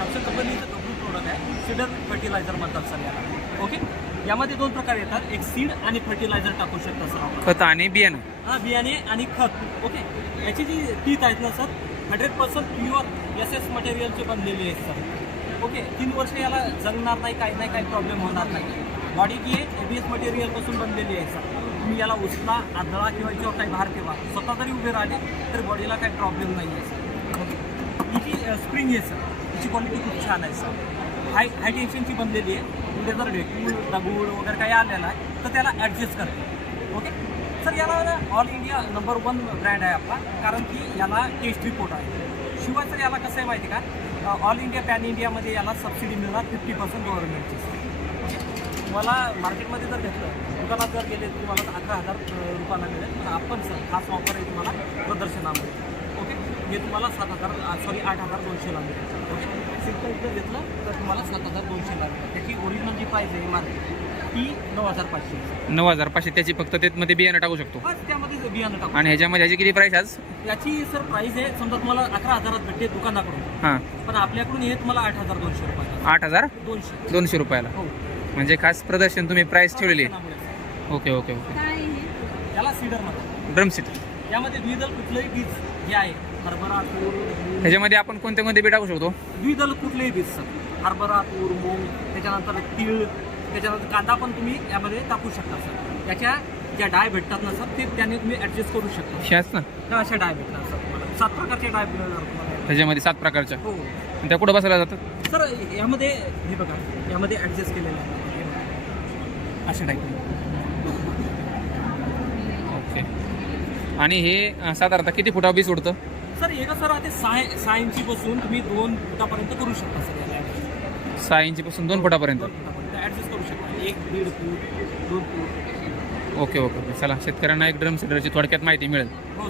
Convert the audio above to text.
Samsung कंपनीचं कपडू product आहे सीडर फर्टिलायझर म्हणतात सर याला. ओके यामध्ये दोन प्रकार येतात एक सीड आणि फर्टिलायझर टाकू शकता सर आपण. खत आणि बियाणं. हा बियाणे आणि खत. ओके याची जी टीथ आहेत ना sir hundred percent pure S S मटेरियलचे बनलेले आहेत सर ओके तीन वर्ष याला जगणार नाही काही नाही काही प्रॉब्लेम होणार नाही. बॉडी जी आहे ए बी एस मटेरियलपासून बनलेली आहे सर तुम्ही याला उचला आदळा किंवा याच्यावर काही भार ठेवा. स्वतः जरी उभे राहिले तर बॉडीला काही प्रॉब्लेम नाही आहे सर ओके ही जी स्प्रिंग आहे सर हिची क्वालिटी खूप छान आहे सर हाय हाय टेन्शनची बनलेली आहे. म्हणजे जर ढेकूळ दगूड वगैरे काही आलेला आहे तर त्याला ॲडजस्ट करते. ओके सर याला ना all India number one brand आहे आपला कारण की याला टेस्ट रिपोर्ट आहे. शिवाय सर याला कसं आहे माहिती का? ऑल इंडिया पॅन इंडियामध्ये याला सबसिडी मिळणार फिफ्टी पर्सेंट गव्हर्नमेंटची तुम्हाला मार्केटमध्ये जर घेतलं दुकानात जर गेले तुम्हाला अकरा हजार रुपयाला मिळेल. तर आपण सर खास ऑफर आहे तुम्हाला प्रदर्शनामध्ये. हे तुम्हाला सात हजार सॉरी आठ हजार दोनशेला मिळेल ओके सिंपल जर घेतलं तर तुम्हाला सात हजार दोनशेला मिळेल त्याची ओरिजिनल जी प्राईस आहे मार्केट ती नऊ हजार पाचशे. नऊ हजार पाचशे. त्याची फक्त त्यामध्ये बियाणं टाकू शकतो. बस त्यामध्ये बियाणं टाकू आणि ह्याच्यामध्ये ह्याची किती प्राईस आज? याची सर प्राईस आहे समजा तुम्हाला अकरा हजारात भेटते दुकानाकडून. हां. पण आपल्याकडून हे तुम्हाला आठ हजार दोनशे रुपये आठ हजार? दोनशे. दोनशे रुपयाला. हो. म्हणजे खास प्रदर्शन तुम्ही प्राईस ठेवलेली आहे. ओके ओके ओके काय आहे याला सीडर ड्रम सीट यामध्ये द्विदल कुठलंही बीज जे आहे. हरभरा तूर मूग. ह्याच्यामध्ये आपण कोणते कोणते बी टाकू शकतो? द्विदल कुठलेही बीज सर. हरभरा तूर मूग त्याच्यानंतर तीळ त्याच्यानंतर कांदा पण तुम्ही यामध्ये टाकू शकता सर. त्याच्या ज्या डाय भेटतात ना सर ते त्याने तुम्ही ॲडजस्ट करू शकता ना तर अशा डाय भेटणार सर तुम्हाला. सात प्रकारचे डाय मिळणार तुम्हाला. ह्याच्यामध्ये सात प्रकारच्या. हो. आणि त्या कुठं बसवल्या जातात? सर यामध्ये हे बघा यामध्ये ॲडजस्ट केलेलं आहे. हे बघा. अशा टाईप ओके. आणि हे साधारणतः किती फुटा बी सोडतं? सर एका सर आता सहा सहा इंची बसून तुम्ही दोन फुटापर्यंत करू शकता सर याला adjust. सहा इंचीपासून दोन फुटापर्यंत? दोन फुटापर्यंत. ॲडजस्ट करू शकता. एक दीड फूट दोन फूट. Okay okay okay. चला शेतकऱ्यांना एक ड्रम सीडरची थोडक्यात माहिती मिळेल. हो